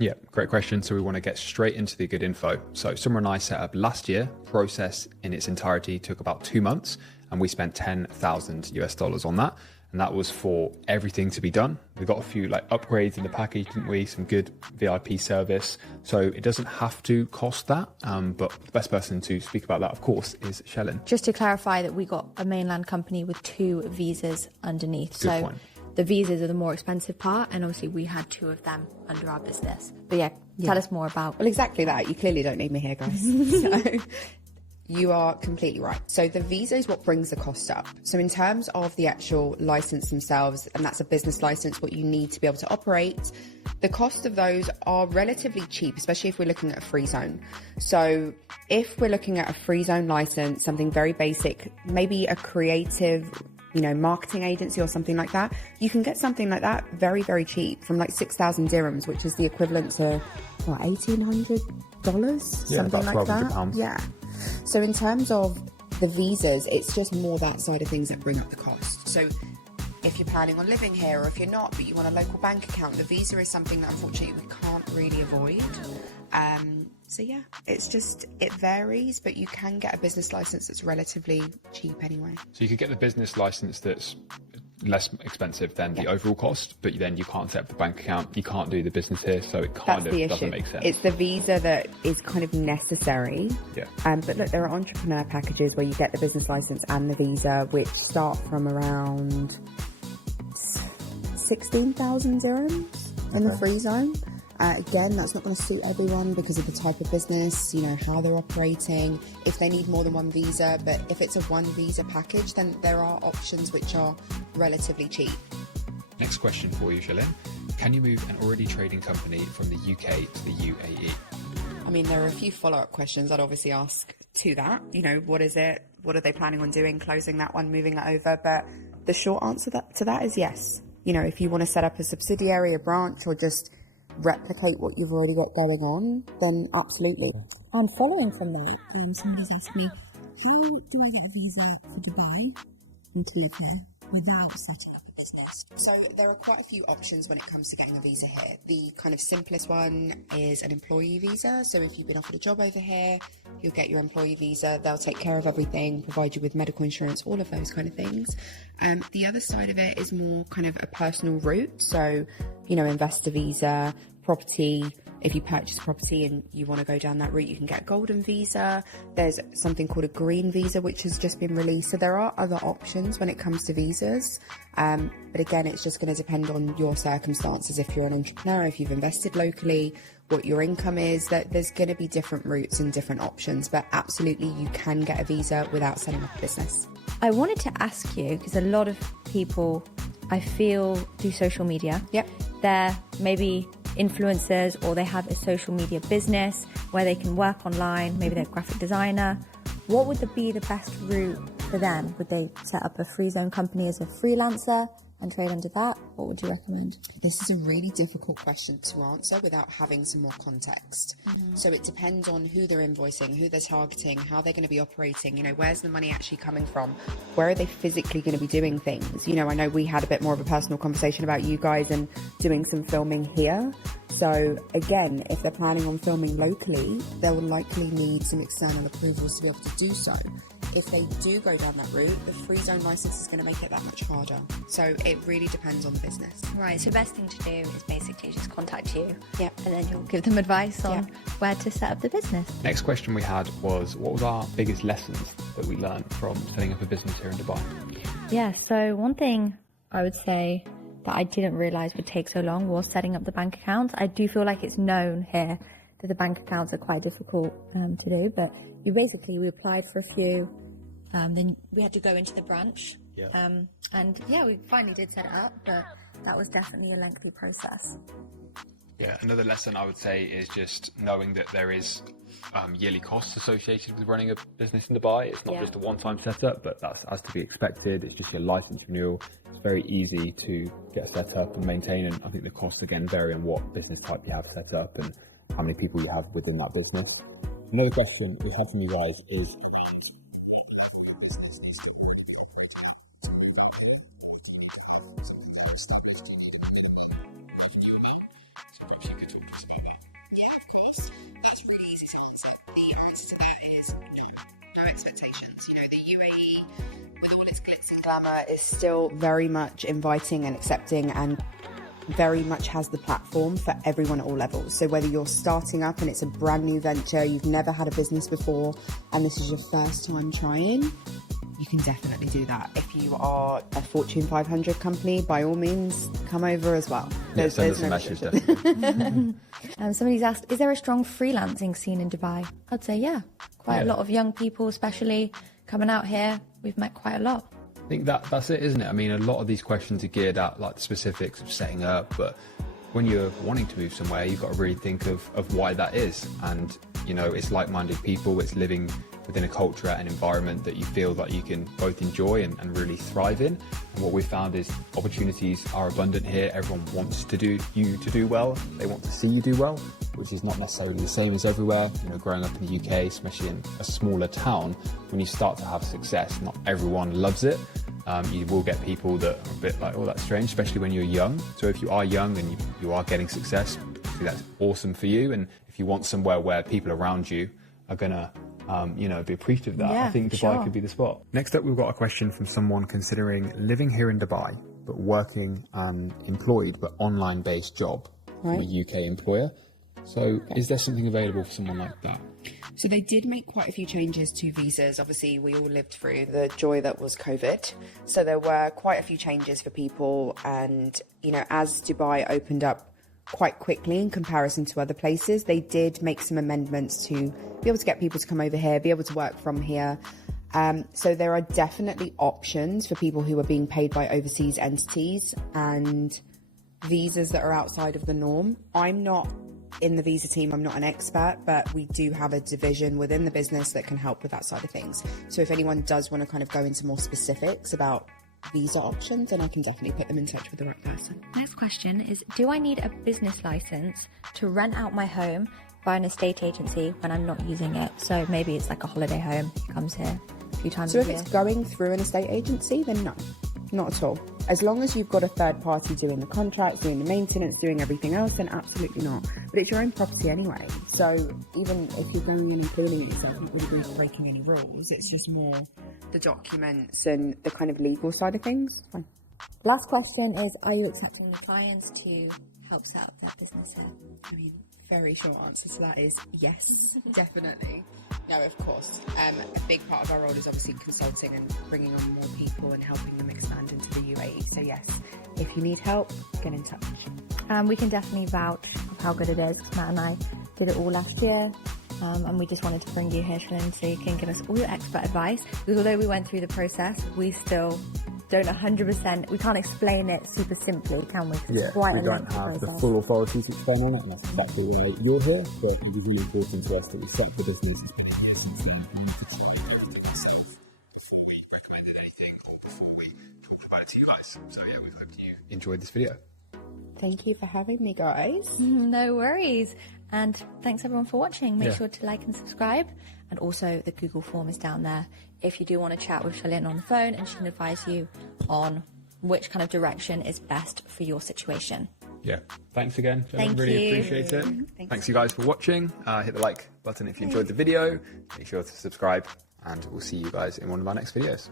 Yeah, great question. So we want to get straight into the good info. So Summer and I set up last year. Process in its entirety took about 2 months, and we spent $10,000 on that. And that was for everything to be done. We got a few upgrades in the package, didn't we? Some good VIP service. So it doesn't have to cost that. But the best person to speak about that, of course, is Shellen. Just to clarify that we got a mainland company with 2 visas underneath. Good point. The visas are the more expensive part, and obviously we had 2 of them under our business. But yeah, tell us more about... Well, exactly that. You clearly don't need me here, guys. So you are completely right. So the visa is what brings the cost up. So in terms of the actual license themselves, and that's a business license, what you need to be able to operate, the cost of those are relatively cheap, especially if we're looking at a free zone. So if we're looking at a free zone license, something very basic, maybe a creative marketing agency or something like that, you can get something like that very, very cheap from 6,000 dirhams, which is the equivalent to $1,800, something like that. £1,200. Yeah. So in terms of the visas, it's just more that side of things that bring up the cost. So if you're planning on living here, or if you're not, but you want a local bank account, the visa is something that unfortunately we can't really avoid. So yeah, it varies, but you can get a business license that's relatively cheap anyway. So you could get the business license that's less expensive than the overall cost, but then you can't set up the bank account, you can't do the business here, so it doesn't make sense. It's the visa that is kind of necessary. Yeah. But look, there are entrepreneur packages where you get the business license and the visa, which start from around 16,000 dirhams in the free zone. Again, that's not going to suit everyone because of the type of business, how they're operating, if they need more than one visa. But if it's a 1 visa package, then there are options which are relatively cheap. Next question for you, Shellen. Can you move an already trading company from the UK to the UAE? I mean, there are a few follow-up questions I'd obviously ask to that. What is it? What are they planning on doing? Closing that one, moving that over? But the short answer to that is yes. If you want to set up a subsidiary, a branch, or just replicate what you've already got going on, then absolutely. Following from that, somebody's asked me, how do I get a visa for Dubai and to live here without setting up a business? So there are quite a few options when it comes to getting a visa here. The kind of simplest one is an employee visa. So if you've been offered a job over here, you'll get your employee visa. They'll take care of everything, provide you with medical insurance, all of those kind of things. The other side of it is more kind of a personal route. So, investor visa, property. If you purchase a property and you want to go down that route, you can get a golden visa. There's something called a green visa, which has just been released. So there are other options when it comes to visas. But again, it's just going to depend on your circumstances. If you're an entrepreneur, if you've invested locally, what your income is, that there's going to be different routes and different options. But absolutely, you can get a visa without setting up a business. I wanted to ask you, because a lot of people, I feel, do social media. Yep. They're maybe influencers, or they have a social media business where they can work online. Maybe they're a graphic designer. What would be the best route for them? Would they set up a free zone company as a freelancer and trade under that? What would you recommend? This is a really difficult question to answer without having some more context. So it depends on who they're invoicing, who they're targeting, how they're going to be operating, where's the money actually coming from? Where are they physically going to be doing things? I know we had a bit more of a personal conversation about you guys and doing some filming here. So again, if they're planning on filming locally, they will likely need some external approvals to be able to do so. If they do go down that route, the free zone license is going to make it that much harder. So it really depends on the business. Right, so best thing to do is basically just contact you. Yeah. And then you'll give them advice on where to set up the business. Next question we had was, what was our biggest lessons that we learned from setting up a business here in Dubai? Yeah, so one thing I would say that I didn't realise would take so long was setting up the bank accounts. I do feel like it's known here that the bank accounts are quite difficult to do, but we applied for a few, then we had to go into the branch, and we finally did set it up, but that was definitely a lengthy process. Yeah, another lesson I would say is just knowing that there is yearly costs associated with running a business in Dubai. It's not just a one-time setup, but that's as to be expected. It's just your license renewal. It's very easy to get set up and maintain, and I think the costs again vary on what business type you have set up and how many people you have within that business. Another question we had from you guys is around what level your business needs to already be operating at to move out here, or do you need to have something else that because you need a minimum revenue amount? So perhaps you could talk to us about that. UAE, with all its glitz and glamour, is still very much inviting and accepting, and very much has the platform for everyone at all levels. So whether you're starting up and it's a brand new venture, you've never had a business before, and this is your first time trying, you can definitely do that. If you are a Fortune 500 company, by all means, come over as well. Send us a message, definitely. Somebody's asked, is there a strong freelancing scene in Dubai? I'd say yeah. Quite a lot of young people, especially coming out here. We've met quite a lot. I think that's it, isn't it? I mean, a lot of these questions are geared at like the specifics of setting up, but when you're wanting to move somewhere, you've got to really think of why that is. And, you know, it's like-minded people, it's living within a culture and environment that you feel that you can both enjoy and really thrive in. And what we've found is opportunities are abundant here. Everyone wants you to do well. They want to see you do well, which is not necessarily the same as everywhere. You know, growing up in the UK, especially in a smaller town, when you start to have success, not everyone loves it. You will get people that are a bit like, oh, that's strange, especially when you're young. So if you are young and you are getting success, that's awesome for you. And if you want somewhere where people around you are going to be appreciative of that, I think Dubai could be the spot. Next up, we've got a question from someone considering living here in Dubai, but working an employed but online-based job from a UK employer. So is there something available for someone like that? So they did make quite a few changes to visas. Obviously, we all lived through the joy that was COVID. So there were quite a few changes for people. And, you know, as Dubai opened up quite quickly in comparison to other places, they did make some amendments to be able to get people to come over here, be able to work from here. So there are definitely options for people who are being paid by overseas entities and visas that are outside of the norm. I'm not in the visa team, I'm not an expert, but we do have a division within the business that can help with that side of things. So if anyone does want to kind of go into more specifics about visa options, then I can definitely put them in touch with the right person. Next question is, do I need a business license to rent out my home by an estate agency when I'm not using it? So maybe it's like a holiday home, he comes here a few times a year. So if it's going through an estate agency, then no, not at all. As long as you've got a third party doing the contracts, doing the maintenance, doing everything else, then absolutely not. But it's your own property anyway. So even if you're going in and cleaning it yourself, not really breaking any rules, it's just more the documents and the kind of legal side of things. Fine. Last question is, are you accepting new clients to help set up their business here? I mean, very short answer to that is yes, definitely. No, of course. A big part of our role is obviously consulting and bringing on more people and helping them expand into the UAE. So yes, if you need help, get in touch. We can definitely vouch of how good it is, because Matt and I did it all last year. And we just wanted to bring you here, Shalin, so you can give us all your expert advice. Because although we went through the process, we still don't 100%, we can't explain it super simply, can we? Yeah, we don't have the full authority to explain on it, and that's exactly why you're here. But it was really important to us that we set up the business. It's been a year since then. We need to try and do it ourselves before we recommended anything or before we provide it to you guys. So yeah, we hope you enjoyed this video. Thank you for having me, guys. No worries. And thanks everyone for watching. Make sure to like and subscribe. And also the Google form is down there if you do want to chat with Shalin on the phone, and she can advise you on which kind of direction is best for your situation. Yeah. Thanks again. Thank really you. Appreciate it. Thanks you guys for watching. Hit the like button if you enjoyed the video. Make sure to subscribe, and we'll see you guys in one of our next videos.